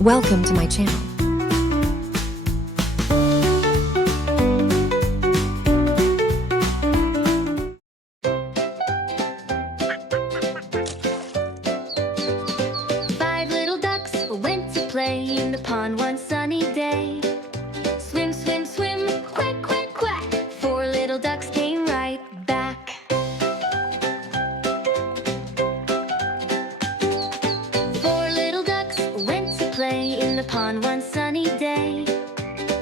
Welcome to my channel. Five little ducks went to play in the pond one sunny day. Swim, swim, swim, quack, quack, quack. Four little ducks came right back. Four little ducks went to play in the pond one sunny day.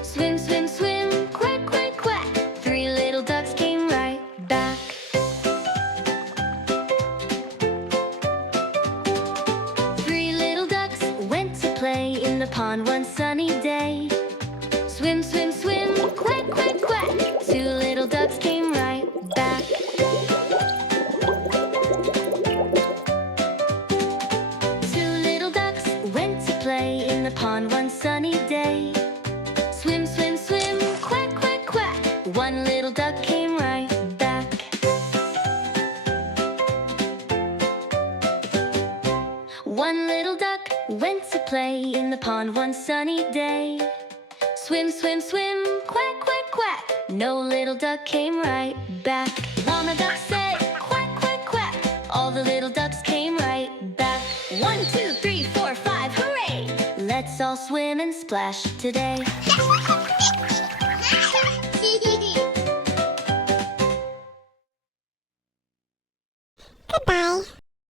Swim, swim, swim, quack, quack, quack. Three little ducks came right back. Three little ducks went to play in the pond one sunny day. Swim, swim, swim, quack, quack, quack. Two little ducks came right back. Two little ducks went to play in the pond one sunny day. Swim, swim, swim, quack, quack, quack. One little duck came right back. One little duck went to play in the pond one sunny day. Swim, swim, swim, quack, quack, quack. No little duck came right back. Mama duck said, quack, quack, quack. All the little ducks came right back. 1, 2, 3, 4, 5, hooray! Let's all swim and splash today.